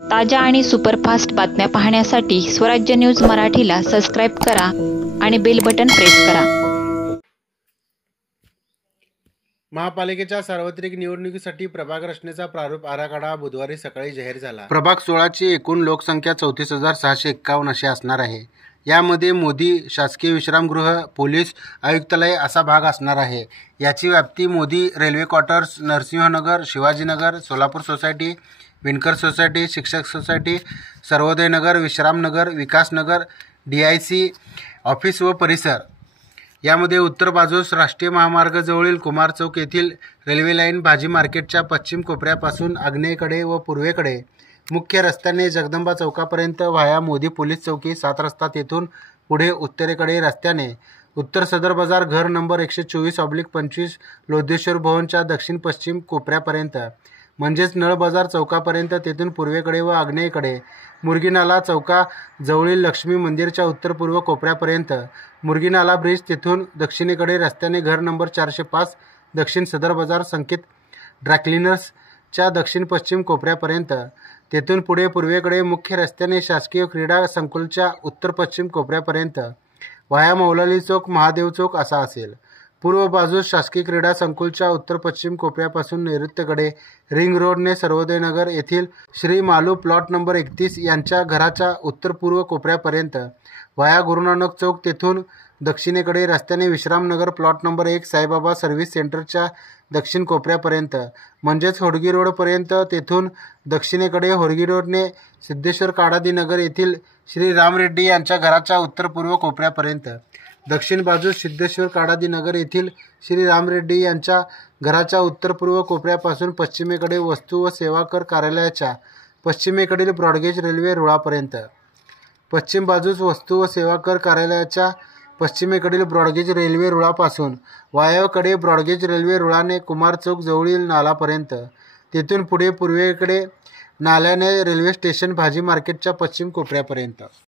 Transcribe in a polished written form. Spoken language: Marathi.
ताज्या आणि सुपरफास्ट बातम्या पाहण्यासाठी स्वराज्य न्यूज मराठीला सबस्क्राईब करा आणि बेल बटन प्रेस करा। महापालिकेच्या सार्वत्रिक निवडणुकीसाठी प्रभाग रचनेचा प्रारूप आराखडा बुधवारी सकाळी जाहीर झाला। प्रभाग 16 ची एकूण लोकसंख्या 34,651 अशी असणार आहे। यामध्ये मोदी शासकीय विश्रामगृह, पोलीस आयुक्तालय असा भाग असणार आहे। याची व्याप्ती Modi railway quarters, Narasimhanagar, Shivajinagar, Solapur society, विणकर सोसायटी, शिक्षक society, Sarvodayanagar, Vishramnagar, Vikasnagar, DIC office व परिसर। यामध्ये उत्तर बाजूस राष्ट्रीय महामार्गाजवळील कुमार चौक येथील रेल्वे लाईन, भाजी मार्केटच्या पश्चिम कोपऱ्यापासून आग्नेयेकडे व पूर्वेकडे मुख्य रस्त्याने जगदंबा चौकापर्यंत व्हाया मोदी पोलीस चौकी 7 रस्ता, तेथून पुढे उत्तरेकडे रस्त्याने उत्तर सदर बाजार घर नंबर 124/25 लोधेश्वर भवनच्या दक्षिण पश्चिम कोपऱ्यापर्यंत म्हणजेच नळ बाजार चौकापर्यंत, तेथून पूर्वेकडे व आग्नेयेकडे मुरगीनाला चौकाजवळील लक्ष्मी मंदिरच्या उत्तर पूर्व कोपऱ्यापर्यंत, मुरगीनाला ब्रिज, तेथून दक्षिणेकडे रस्त्याने घर नंबर 405 दक्षिण सदर बाजार संकेत ड्रायक्लिनर्सच्या दक्षिण पश्चिम कोपऱ्यापर्यंत, तेथून पुढे पूर्वेकडे मुख्य रस्त्याने शासकीय क्रीडा संकुलच्या उत्तर पश्चिम कोपऱ्यापर्यंत वाया मौलाली चौक, महादेव चौक असा असेल। पूर्व बाजूस शासकीय क्रीडा संकुलच्या उत्तर पश्चिम कोपऱ्यापासून नैऋत्येकडे रिंग रोडने सर्वोदयनगर येथील श्री मालू प्लॉट नंबर 31 यांच्या घराच्या उत्तर पूर्व कोपऱ्यापर्यंत वाया गुरुनानक चौक, तेथून दक्षिणेकडे रस्त्याने विश्रामनगर प्लॉट नंबर 1 साईबाबा सर्व्हिस सेंटरच्या दक्षिण कोपऱ्यापर्यंत म्हणजेच होडगी रोडपर्यंत, तेथून दक्षिणेकडे होडगी रोडने सिद्धेश्वर काडादी नगर येथील श्री राम रेड्डी यांच्या घराच्या उत्तर पूर्व कोपऱ्यापर्यंत, दक्षिण बाजूस सिद्धेश्वर काडादी नगर येथील श्री राम रेड्डी यांच्या घराच्या उत्तर पूर्व कोपऱ्यापासून पश्चिमेकडे वस्तू व सेवा कर कार्यालयाच्या पश्चिमेकडील ब्रॉडगेज रेल्वे रुळापर्यंत, पश्चिम बाजूस वस्तू व सेवा कर कार्यालयाच्या पश्चिमेकडील ब्रॉडगेज रेल्वे रुळापासून वायव्येकडे ब्रॉडगेज रेल्वे रुळाने कुमार चौक जवळील नालापर्यंत, तेथून पुढे पूर्वेकडे नाल्याने रेल्वे स्टेशन भाजी मार्केटच्या पश्चिम कोपऱ्यापर्यंत।